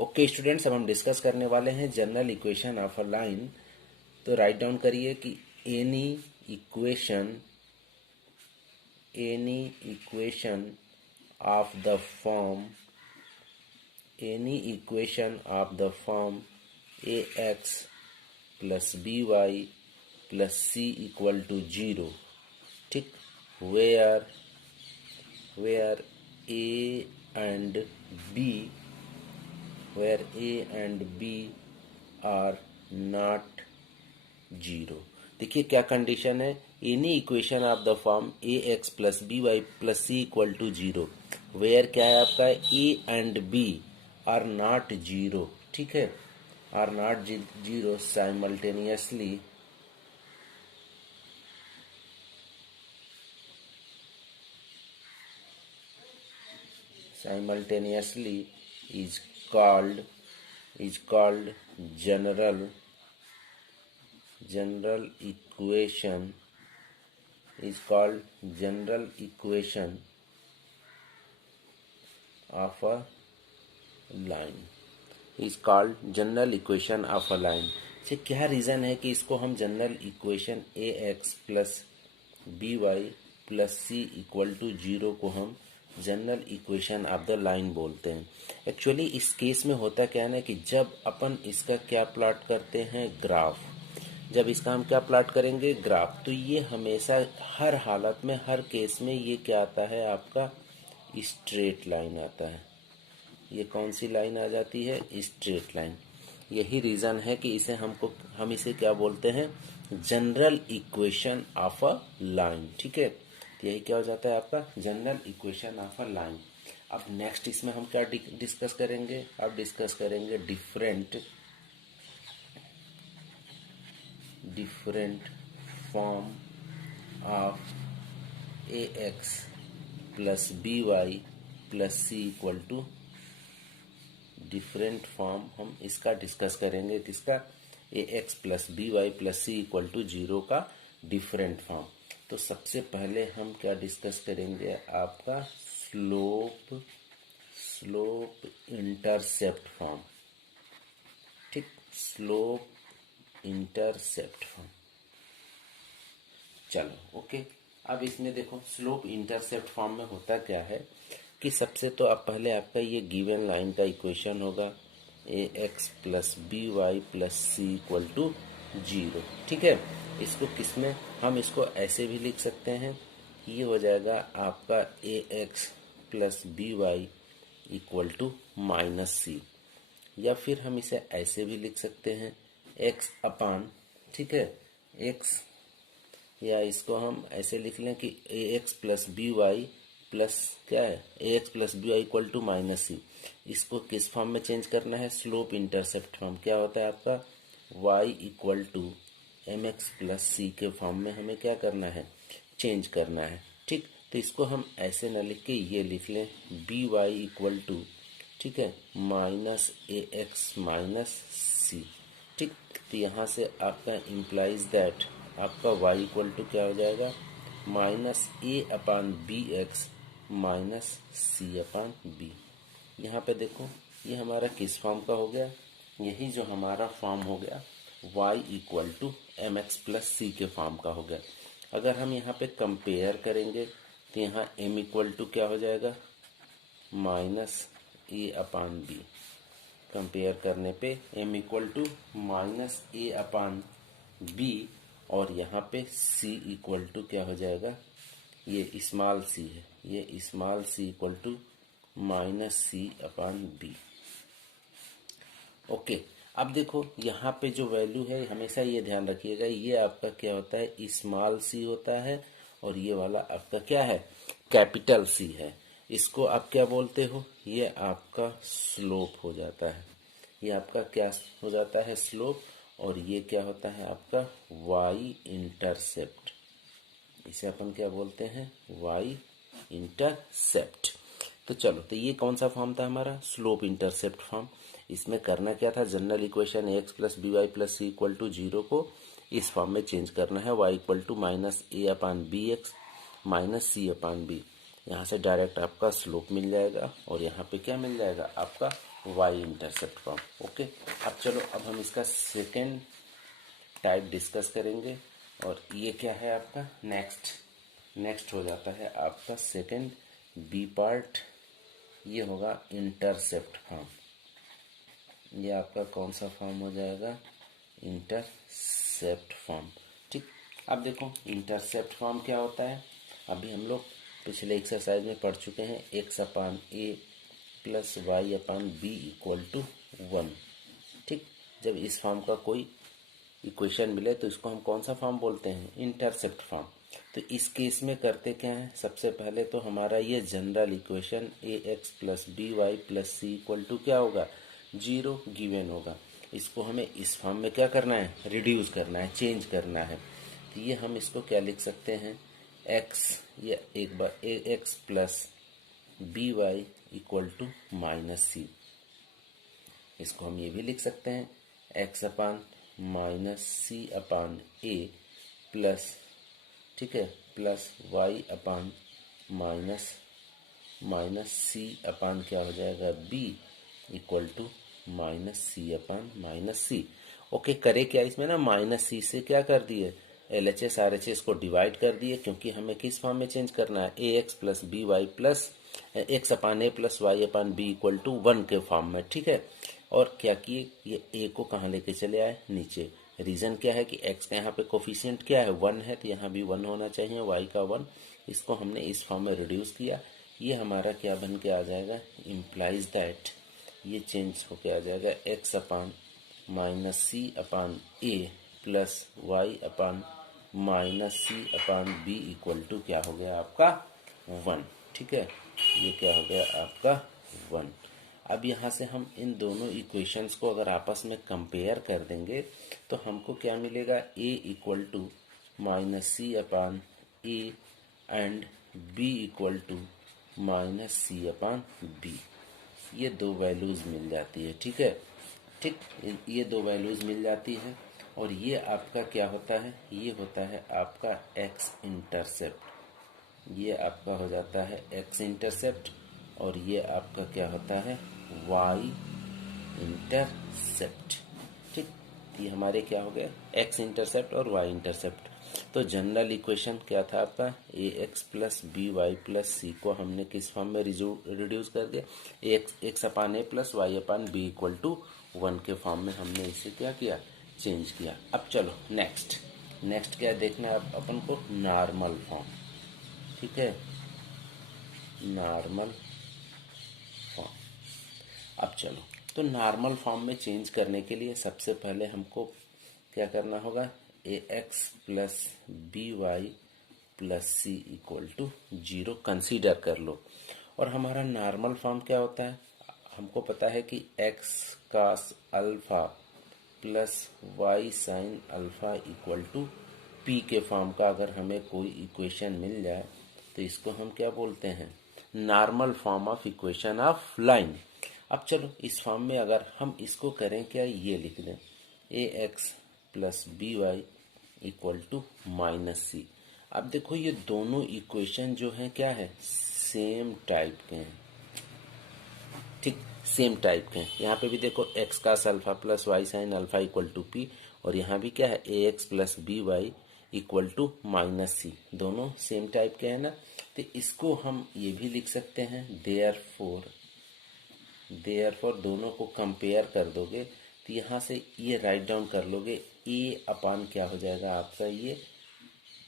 Okay students, अब हम discuss करने वाले हैं general equation of a line. तो राइट डाउन करिए कि any equation of the form a x plus b y plus c equal to 0, ठीक, where a and b are not 0। देखिए क्या कंडीशन है, any equation of the form a x plus b y plus c equal to 0 where क्या है आपका, a and b are not 0, ठीक है, are not 0 simultaneously is called general equation of a line से क्या reason है कि इसको हम general equation a x plus b y plus c equal to 0 को हम general equation of the line बोलते हैं। एक्चुअली इस केस में होता क्या है ना कि जब अपन इसका क्या प्लॉट करते हैं, ग्राफ, जब इसका हम क्या प्लॉट करेंगे, ग्राफ, तो ये हमेशा हर हालत में हर केस में ये क्या आता है आपका, स्ट्रेट लाइन आता है। ये कौन सी लाइन आ जाती है, स्ट्रेट लाइन। यही रीजन है कि हम इसे क्या बोलते हैं, general equation of a line, ठीक है। यही क्या हो जाता है आपका general equation of a line. अब नेक्स्ट इसमें हम क्या डिस्कस करेंगे, अब डिस्कस करेंगे different form of a x plus b y plus c equal to, different form हम इसका डिस्कस करेंगे, किसका, a x plus b y plus c equal to 0 का डिफरेंट फॉर्म। तो सबसे पहले हम क्या डिस्कस करेंगे, आपका स्लोप इंटरसेप्ट फॉर्म, ठीक, स्लोप इंटरसेप्ट फॉर्म। चलो ओके, अब इसमें देखो स्लोप इंटरसेप्ट फॉर्म में होता क्या है कि सबसे तो अब पहले आपका ये गिवन लाइन का इक्वेशन होगा a x plus b y plus c equal to 0, ठीक है। इसको किसमें हम इसको ऐसे भी लिख सकते हैं, ये हो जाएगा आपका a x plus b y equal to minus c, या फिर हम इसे ऐसे भी लिख सकते हैं एक्स अपान, ठीक है, एक्स, या इसको हम ऐसे लिख लें कि a x plus b y plus क्या है, a x plus b y equal to minus c. इसको किस फॉर्म में चेंज करना है, स्लोप इंटरसेप्ट फॉर्म। क्या होता है आपका y equal to m x plus c के फॉर्म में हमें क्या करना है, चेंज करना है, ठीक। तो इसको हम ऐसे न लिख के ये लिख लें बी वाई इक्वल टू, ठीक है, माइनस ए एक्स माइनस सी, ठीक। तो यहाँ से आपका इम्प्लाइज दैट आपका y इक्वल टू क्या हो जाएगा, minus a upon b x minus c upon b. यहाँ पे देखो ये हमारा किस फॉर्म का हो गया, यही जो हमारा फॉर्म हो गया y equal to m x plus c के फॉर्म का हो गया। अगर हम यहाँ पे कंपेयर करेंगे तो यहाँ m इक्वल टू क्या हो जाएगा, minus a upon b. Compare करने पे m equal to minus a upon b, और यहाँ पे c इक्वल टू क्या हो जाएगा, ये स्मॉल c है, ये small c equal to minus c upon b. Okay, अब देखो यहाँ पे जो वैल्यू है हमेशा ये ध्यान रखिएगा, ये आपका क्या होता है, स्मॉल c होता है, और ये वाला आपका क्या है, कैपिटल C है। इसको आप क्या बोलते हो, ये आपका स्लोप हो जाता है, ये आपका क्या हो जाता है, स्लोप, और ये क्या होता है आपका y इंटरसेप्ट। इसे अपन क्या बोलते हैं, y इंटरसेप्ट। तो चलो, तो ये कौन सा फॉर्म था हमारा, स्लोप इंटरसेप्ट फॉर्म। इसमें करना क्या था, general equation a x plus b y plus c equal to 0 को इस फॉर्म में चेंज करना है, y equal to minus a upon b x minus c upon b. यहाँ से डायरेक्ट आपका स्लोप मिल जाएगा, और यहाँ पे क्या मिल जाएगा, आपका वाई इंटरसेप्ट फॉर्म। ओके, अब चलो अब हम इसका सेकेंड टाइप डिस्कस करेंगे। और ये क्या है आपका नेक्स्ट हो जाता है आपका सेकेंड बी पार्ट, ये होगा इंटरसेप्ट फॉर्म। ये आपका कौन सा फॉर्म हो जाएगा? Intercept form. ठीक, अब देखो इंटरसेप्ट फॉर्म क्या होता है। अभी हम लोग पिछले एक्सरसाइज में पढ़ चुके हैं, x upon a plus y upon b equal to 1। ठीक, जब इस फॉर्म का कोई इक्वेशन मिले तो इसको हम कौन सा फॉर्म बोलते हैं? Intercept form. तो इस केस में करते क्या है, सबसे पहले तो हमारा ये general equation a x plus b y plus c equal to क्या होगा? 0 गिवन होगा। इसको हमें इस फॉर्म में क्या करना है? रिड्यूस करना है, चेंज करना है। तो ये हम इसको क्या लिख सकते हैं? एक्स, ये एक बार a x plus b y equal to minus c. इसको हम ये भी लिख सकते हैं x upon minus c upon a plus, ठीक है, plus y upon minus c upon क्या हो जाएगा? B equal to minus c upon minus c. Okay, करे क्या इसमें ना, माइनस सी से क्या कर दिए? LHS RHS को डिवाइड कर दिए, क्योंकि हमें किस फॉर्म में चेंज करना है? A x plus b y plus x upon a plus y upon b equal to 1 के फॉर्म में। ठीक है, और क्या किए, ये ए को कहाँ लेके चले आए? नीचे। रीजन क्या है कि एक्स का यहाँ पे कोफिशिएंट क्या है? 1 है, तो यहाँ भी 1 होना चाहिए, वाई का 1। इसको हमने इस फॉर्म में रिड्यूस किया। ये हमारा क्या बन के आ जाएगा? इम्प्लाइज दैट, ये चेंज होके आ जाएगा x upon minus c upon a plus y upon minus c upon b equal to क्या हो गया आपका? 1। ठीक है, ये क्या हो गया आपका? 1। अब यहाँ से हम इन दोनों इक्वेशंस को अगर आपस में कंपेयर कर देंगे तो हमको क्या मिलेगा? a equal to minus c upon a and b equal to minus c upon b. ये दो वैल्यूज़ मिल जाती है। ठीक है, ठीक, ये दो वैल्यूज़ मिल जाती है। और ये आपका क्या होता है? ये होता है आपका x इंटरसेप्ट। ये आपका हो जाता है x इंटरसेप्ट, और ये आपका क्या होता है? y intercept. ठीक, ये हमारे क्या हो गए? x इंटरसेप्ट और y इंटरसेप्ट। तो जनरल इक्वेशन क्या था आपका? A x plus b y plus c को हमने किस फॉर्म में रिड्यूस कर दिया? X upon a plus y upon b equal to 1 के फॉर्म में हमने इसे क्या किया? चेंज किया। अब चलो नेक्स्ट क्या देखना है अपन को? Normal form. ठीक है, नॉर्मल फॉर्म। अब चलो, तो नॉर्मल फॉर्म में चेंज करने के लिए सबसे पहले हमको क्या करना होगा? A x plus b y plus c equal to 0 consider कर लो। और हमारा नॉर्मल फॉर्म क्या होता है? हमको पता है कि x cos alpha plus y sin alpha equal to p के फॉर्म का अगर हमें कोई इक्वेशन मिल जाए तो इसको हम क्या बोलते हैं? Normal form of equation of line. अब चलो इस फॉर्म में अगर हम इसको करें क्या, ये लिख दें a x plus b y equal to minus c. अब देखो ये दोनों इक्वेशन जो हैं क्या है? सेम टाइप के हैं। ठीक, सेम टाइप के हैं। यहाँ पे भी देखो x cos alpha plus y sin alpha equal to p, और यहाँ भी क्या है? A x plus b y equal to minus c. दोनों सेम टाइप के हैं ना, तो इसको हम ये भी लिख सकते हैं देयरफॉर दोनों को कंपेयर कर दोगे तो यहाँ से ये राइट डाउन कर लोगे, ए अपान क्या हो जाएगा आपका? ये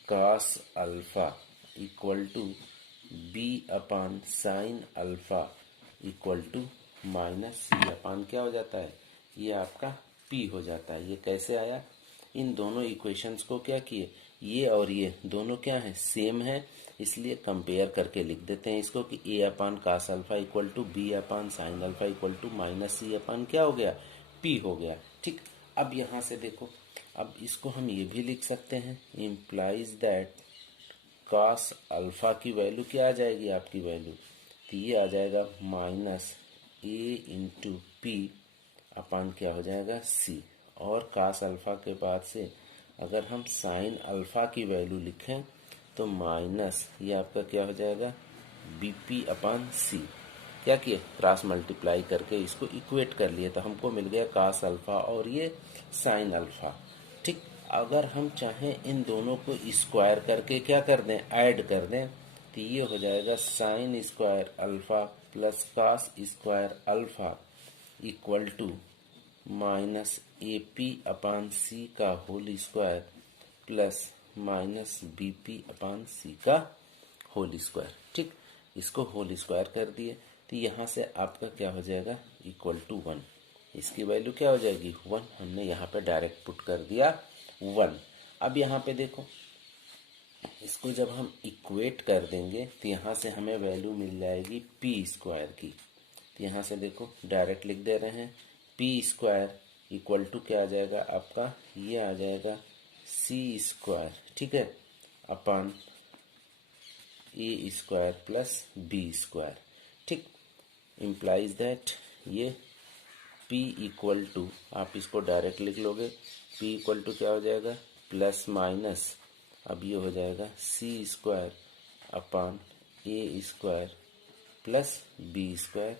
cos alpha equal to b upon sin alpha equal to minus c upon क्या हो जाता है? ये आपका पी हो जाता है। ये कैसे आया? इन दोनों इक्वेशंस को क्या किए? ये और ये दोनों क्या है? सेम है, इसलिए कंपेयर करके लिख देते हैं इसको कि a upon cos alpha equal to b upon sin alpha equal to minus c upon क्या हो गया? पी हो गया। ठीक, अब यहाँ से देखो, अब इसको हम ये भी लिख सकते हैं इम्प्लाइज दैट कास अल्फा की वैल्यू क्या आ जाएगी आपकी वैल्यू? तो ये आ जाएगा माइनस ए इंटू पी अपान क्या हो जाएगा? सी। और कास अल्फा के बाद से अगर हम साइन अल्फा की वैल्यू लिखें तो माइनस ये आपका क्या हो जाएगा? बीपी अपान सी। क्या किए, क्रॉस मल्टीप्लाई करके इसको इक्वेट कर लिए, तो हमको मिल गया cos अल्फा और ये sin अल्फा। ठीक, अगर हम चाहें इन दोनों को स्क्वायर करके क्या कर दें, ऐड कर दें, तो ये हो जाएगा sin square alpha plus cos square alpha equal to minus AP/C का whole square plus minus BP/C का होल स्क्वायर। ठीक, इसको होल स्क्वायर कर दिए, तो यहाँ से आपका क्या हो जाएगा, इक्वल टू 1। इसकी वैल्यू क्या हो जाएगी, 1। हमने यहाँ पे डायरेक्ट पुट कर दिया 1। अब यहाँ पे देखो, इसको जब हम इक्वेट कर देंगे तो यहाँ से हमें वैल्यू मिल जाएगी पी स्क्वायर की। तो यहाँ से देखो डायरेक्ट लिख दे रहे हैं, पी स्क्वायर इक्वल टू क्या आ जाएगा आपका, ये आ जाएगा सी स्क्वायर, ठीक है, अपॉन ए स्क्वायर प्लस बी स्क्वायर। ठीक, इम्प्लाइज दैट ये P इक्वल टू, आप इसको डायरेक्ट लिख लोगे, P इक्वल टू क्या हो जाएगा, प्लस माइनस, अब ये हो जाएगा सी स्क्वायर अपॉन ए स्क्वायर प्लस बी स्क्वायर।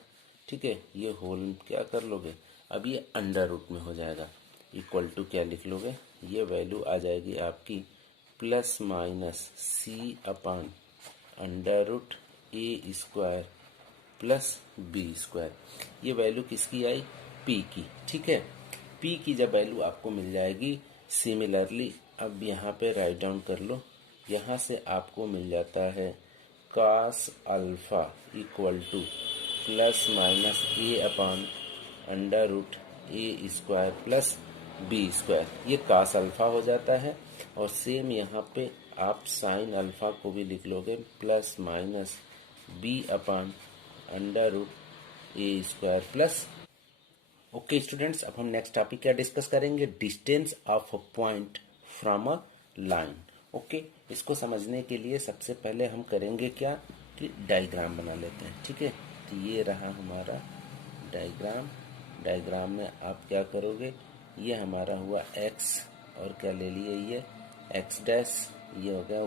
ठीक है, ये होल क्या कर लोगे, अब ये अंडर रूट में हो जाएगा, इक्वल टू क्या लिख लोगे, ये वैल्यू आ जाएगी आपकी plus minus C upon under root a square plus b square. ये वैल्यू किसकी आई, पी की। ठीक है, पी की जब वैल्यू आपको मिल जाएगी, सिमिलरली अब यहाँ पे राइट डाउन कर लो, यहाँ से आपको मिल जाता है cos alpha equal to plus minus a upon under root a square plus b square. ये cos अल्फा हो जाता है, और सेम यहाँ पे आप साइन अल्फा को भी लिख लोगे, plus minus b upon under root a square plus. Okay students, अब हम नेक्स्ट टॉपिक क्या डिस्कस करेंगे, distance of a point from a line. Okay, इसको समझने के लिए सबसे पहले हम करेंगे क्या कि डायग्राम बना लेते हैं। ठीक है, तो ये रहा हमारा डायग्राम। डायग्राम में आप क्या करोगे, ये हमारा हुआ x और क्या ले लिए, ये x डैश, ये हो गया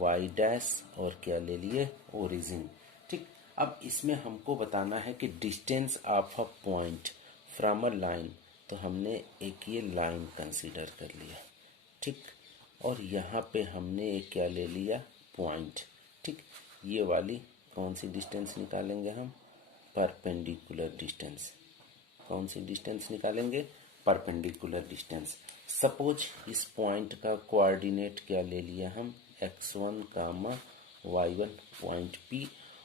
y डैश और क्या ले लिए, ओरिजिन। ठीक, अब इसमें हमको बताना है कि distance of a point from a line, तो हमने एक ये लाइन कंसीडर कर लिया। ठीक, और यहाँ पे हमने एक क्या ले लिया, पॉइंट। ठीक, ये वाली कौन सी डिस्टेंस निकालेंगे हम, परपेंडिकुलर डिस्टेंस। कौन सी डिस्टेंस निकालेंगे, परपेंडिकुलर डिस्टेंस। सपोज इस पॉइंट का कोऑर्डिनेट क्या ले लिया हम, x1 कामा y1 पॉइंट P,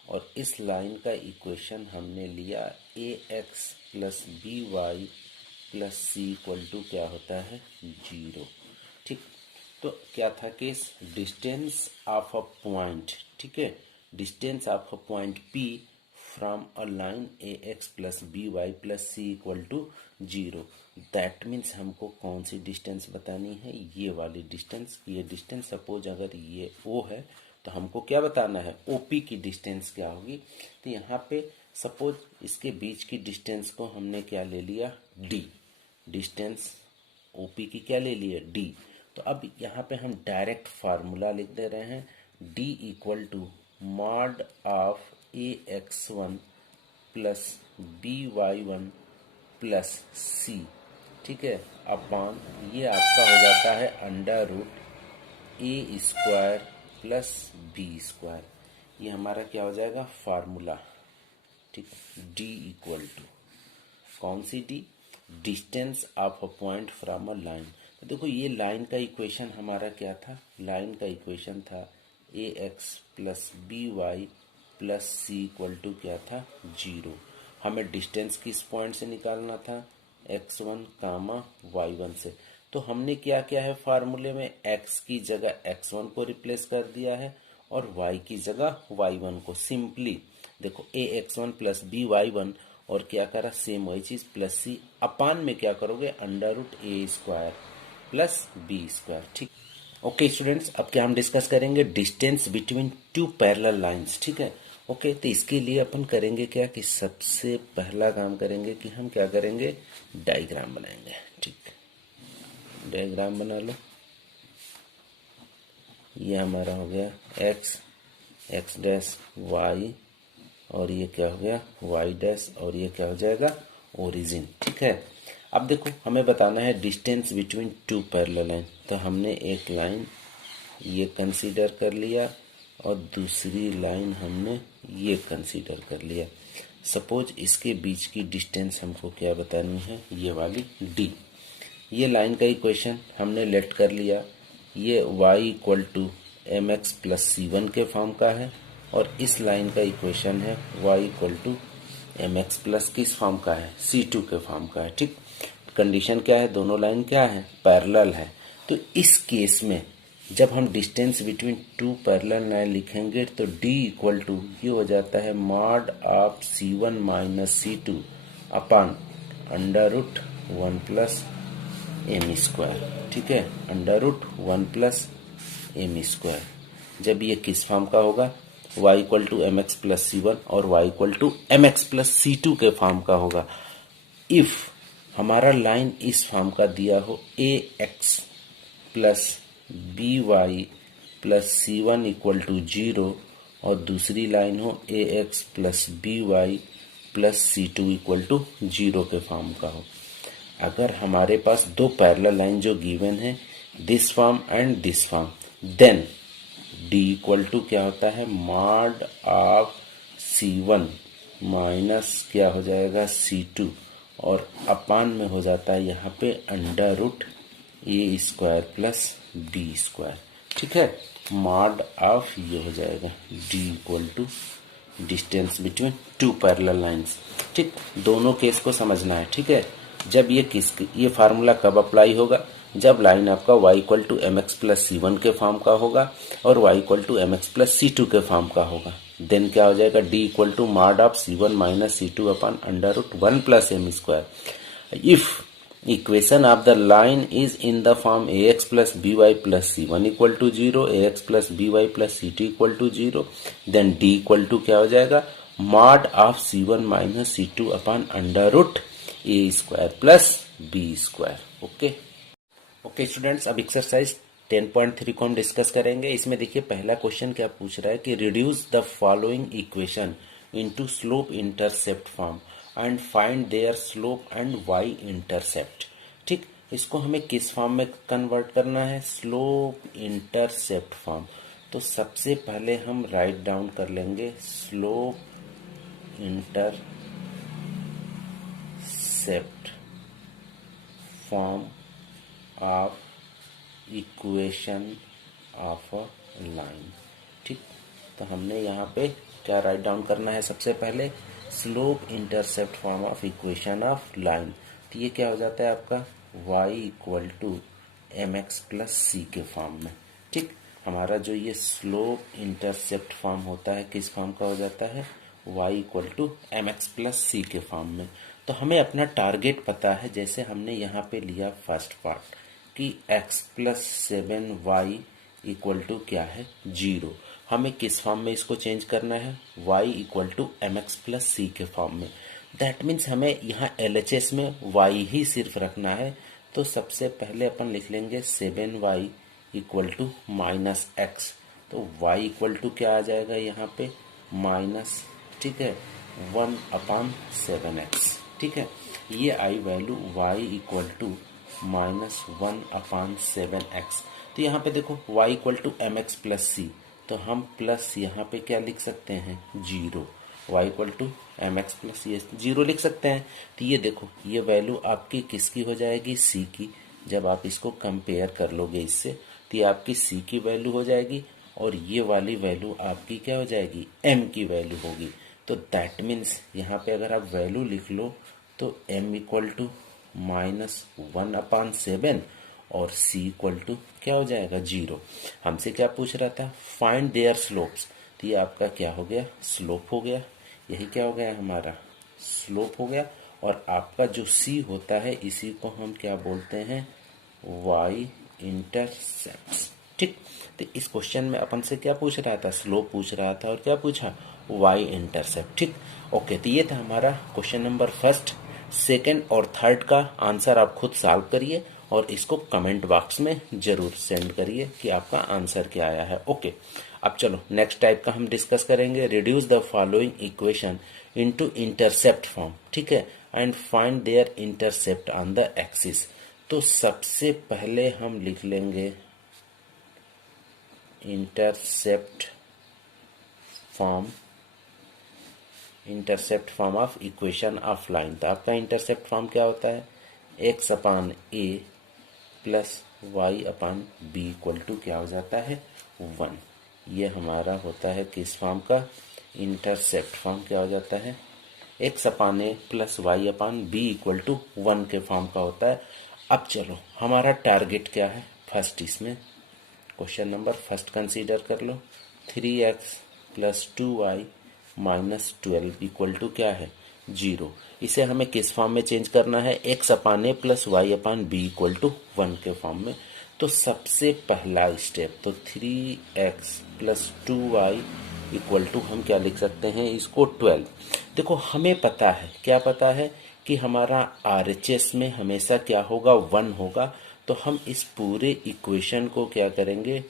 और इस लाइन का इक्वेशन हमने लिया ax plus b y plus c equal to क्या होता है, 0। ठीक, तो क्या था case, distance of a point, ठीक है, distance of a point P from a line ax plus b y plus c equal to 0। That means हमको कौन सी डिस्टेंस बतानी है, ये वाली डिस्टेंस। ये डिस्टेंस सपोज अगर ये O है, तो हमको क्या बताना है, OP की डिस्टेंस क्या होगी। तो यहाँ पे सपोज इसके बीच की डिस्टेंस को हमने क्या ले लिया, D। डिस्टेंस OP की क्या ले लिया, D। तो अब यहाँ पे हम डायरेक्ट फार्मूला लिख दे रहे हैं, D equal to mod of AX1 plus BY1 plus C। ठीक है, अपॉन ये आपका हो जाता है under root a square plus b square. ये हमारा क्या हो जाएगा, फार्मूला। ठीक, डी इक्वल टू कौन सी, d, distance of a point from a line. तो देखो ये लाइन का इक्वेशन हमारा क्या था, लाइन का इक्वेशन था a x plus b y plus c equal to क्या था, 0। हमें डिस्टेंस किस पॉइंट से निकालना था, x1 कामा y1 से। तो हमने क्या किया है, फार्मूले में x की जगह x1 को रिप्लेस कर दिया है और y की जगह y1 को। सिंपली देखो ax1 प्लस by1 और क्या करा, सेम वही चीज प्लस सी, अपान में क्या करोगे, under root a square plus b square. ठीक, ओके स्टूडेंट्स, अब क्या हम डिस्कस करेंगे, distance between two parallel lines. ठीक है, ओके, तो इसके लिए अपन करेंगे क्या कि सबसे पहला काम करेंगे कि हम क्या करेंगे, डायग्राम बनाएंगे। ठीक, डायग्राम बना लो। ये हमारा हो गया एक्स, एक्स डैश वाई और ये क्या हो गया y डैश, और ये क्या हो जाएगा ओरिजिन। ठीक है, अब देखो हमें बताना है distance between two parallel line. तो हमने एक लाइन ये कंसीडर कर लिया और दूसरी लाइन हमने ये कंसीडर कर लिया। सपोज इसके बीच की डिस्टेंस हमको क्या बतानी है, ये वाली d। ये लाइन का इक्वेशन हमने लेट कर लिया, ये y equal to m x plus c one के फॉर्म का है, और इस लाइन का इक्वेशन है y equal to m x plus किस फॉर्म का है, C2 के फॉर्म का है। ठीक, कंडीशन क्या है, दोनों लाइन क्या है, पैरेलल है। तो इस केस में जब हम distance between two parallel line लिखेंगे तो d इक्वल टू ये हो जाता है mod of C1 minus C2 upon under root 1 plus m square. ठीक है, under root 1 plus m square. जब ये किस फॉर्म का होगा, y equal to m x plus c one और y equal to m x plus c two के form का होगा। इफ हमारा लाइन इस फॉर्म का दिया हो a x plus b y plus c one equal to 0 और दूसरी लाइन हो a x plus b y plus c two equal to 0 के फॉर्म का हो। अगर हमारे पास दो पैरेलल लाइन जो गिवन है, this form and this form, then d equal to क्या होता है, मॉड ऑफ C1 माइनस क्या हो जाएगा C2 और अपान में हो जाता है यहाँ पे under root a square plus b square. ठीक है, मॉड ऑफ ये हो जाएगा d equal to distance between two parallel lines. ठीक, दोनों केस को समझना है। ठीक है, जब ये फार्मूला कब अप्लाई होगा, जब लाइन आपका y equal to m x plus c one के फॉर्म का होगा और y equal to m x plus c two के फॉर्म का होगा। देन क्या हो जाएगा, d equal to mod of C1 minus C2 upon under root 1 plus m square. If equation of the line is in the form ax plus b y plus C1 equal to 0, ax plus b y plus C2 equal to 0, then d equal to क्या हो जाएगा, mod of C1 minus C2 upon under root a square plus b square. Okay students, अब exercise 10.3 को हम discuss करेंगे। इसमें देखिए पहला क्वेश्चन क्या पूछ रहा है कि reduce the following equation into slope intercept form and find their slope and y intercept. ठीक, इसको हमें किस फॉर्म में कन्वर्ट करना है, स्लोप इंटरसेप्ट फॉर्म। तो सबसे पहले हम राइट डाउन कर लेंगे slope intercept form of equation of a line. ठीक, तो हमने यहाँ पे क्या राइट डाउन करना है, सबसे पहले slope intercept form of equation of line. तो ये क्या हो जाता है आपका y equal to m x plus c के फॉर्म में। ठीक, हमारा जो ये स्लोप इंटरसेप्ट फॉर्म होता है किस फॉर्म का हो जाता है, y equal to m x plus c के फॉर्म में। तो हमें अपना टारगेट पता है, जैसे हमने यहाँ पे लिया फर्स्ट पार्ट कि x plus 7y equal to क्या है 0। हमें किस फॉर्म में इसको चेंज करना है, y equal to m x plus c के फॉर्म में। दैट मीन्स हमें यहाँ LHS में y ही सिर्फ रखना है। तो सबसे पहले अपन लिख लेंगे 7y equal to minus x. तो y इक्वल टू क्या आ जाएगा यहाँ पे माइनस, ठीक है, 1/7x। ठीक है, ये i value y equal to minus 1/7x। तो यहाँ पे देखो y equal to m x plus c, तो हम प्लस यहाँ पे क्या लिख सकते हैं 0, y equal to m x plus ये 0 लिख सकते हैं। तो ये देखो ये वैल्यू आपकी किसकी हो जाएगी, c की। जब आप इसको कंपेयर कर लोगे इससे तो ये आपकी c की वैल्यू हो जाएगी और ये वाली वैल्यू आपकी क्या हो जाएगी, m की वैल्यू होगी। तो दैट मीन्स यहाँ पे अगर आप वैल्यू लिख लो तो m इक्वल टू माइनस 1/7 और c इक्वल टू क्या हो जाएगा 0। हमसे क्या पूछ रहा था, फाइंड देयर स्लोप्स। तो ये आपका क्या हो गया, स्लोप हो गया। यही क्या हो गया हमारा, स्लोप हो गया। और आपका जो c होता है इसी को हम क्या बोलते हैं, y इंटरसेप्ट। ठीक, तो इस क्वेश्चन में अपन से क्या पूछ रहा था, स्लोप पूछ रहा था और क्या पूछा, y इंटरसेप्ट। ठीक, ओके, तो ये था हमारा क्वेश्चन नंबर फर्स्ट। सेकेंड और थर्ड का आंसर आप खुद सॉल्व करिए और इसको कमेंट बॉक्स में जरूर सेंड करिए कि आपका आंसर क्या आया है। ओके, अब चलो नेक्स्ट टाइप का हम डिस्कस करेंगे। Reduce the following equation into intercept form, ठीक है, and find their intercept on the axis. तो सबसे पहले हम लिख लेंगे intercept form of equation of line. तो आपका इंटरसेप्ट फॉर्म क्या होता है, x upon a plus y upon b equal to क्या हो जाता है 1। ये हमारा होता है किस फॉर्म का, इंटरसेप्ट फॉर्म क्या हो जाता है, x upon a plus y upon b equal to 1 के फॉर्म का होता है। अब चलो हमारा टारगेट क्या है, फर्स्ट इसमें क्वेश्चन नंबर फर्स्ट कंसीडर कर लो, 3x plus 2y minus 12 equal to क्या है 0। इसे हमें किस फॉर्म में चेंज करना है, x upon a plus y upon b equal to 1 के फॉर्म में। तो सबसे पहला स्टेप तो 3x plus 2y equal to हम क्या लिख सकते हैं इसको 12। देखो हमें पता है, क्या पता है कि हमारा RHS में हमेशा क्या होगा 1 होगा। तो हम इस पूरे इक्वेशन को क्या करेंगे,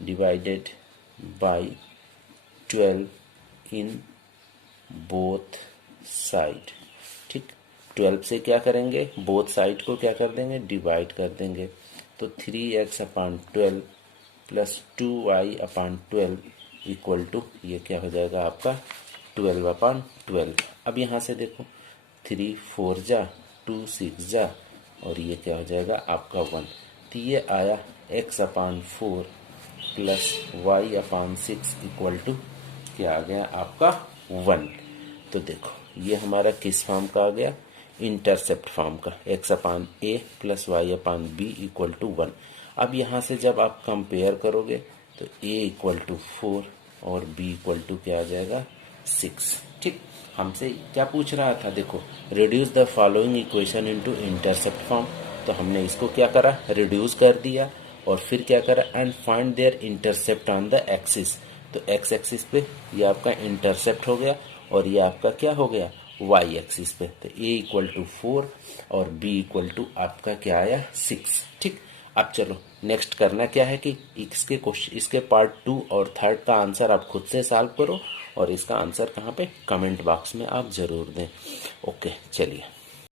divided by 12 in both side, ठीक। 12 से क्या करेंगे, बोथ साइड को क्या कर देंगे, डिवाइड कर देंगे। तो 3x upon 12 plus 2y upon 12 equal to ये क्या हो जाएगा आपका 12 अपान 12। अब यहाँ से देखो 3 4 जा 2 6 जा और ये क्या हो जाएगा आपका 1। तो ये आया x upon 4 plus y upon 6 equal to क्या आ गया आपका 1। तो देखो ये हमारा किस फॉर्म का आ गया, इंटरसेप्ट फॉर्म का, x upon a plus y upon b equal to 1। अब यहाँ से जब आप कंपेयर करोगे तो a इक्वल टू 4 और b इक्वल टू क्या आ जाएगा 6, ठीक। हमसे क्या पूछ रहा था, देखो reduce the following equation into intercept form. तो हमने इसको क्या करा, रिड्यूस कर दिया और फिर क्या करा, and find their intercept on the axis. तो एक्स एक्सिस पे ये आपका इंटरसेप्ट हो गया और ये आपका क्या हो गया वाई एक्सिस पे। तो a इक्वल टू 4 और b इक्वल टू आपका क्या आया 6, ठीक। अब चलो नेक्स्ट करना क्या है कि इसके पार्ट 2 और थर्ड का आंसर आप खुद से सॉल्व करो और इसका आंसर कहाँ पे, कमेंट बॉक्स में आप जरूर दें। ओके चलिए।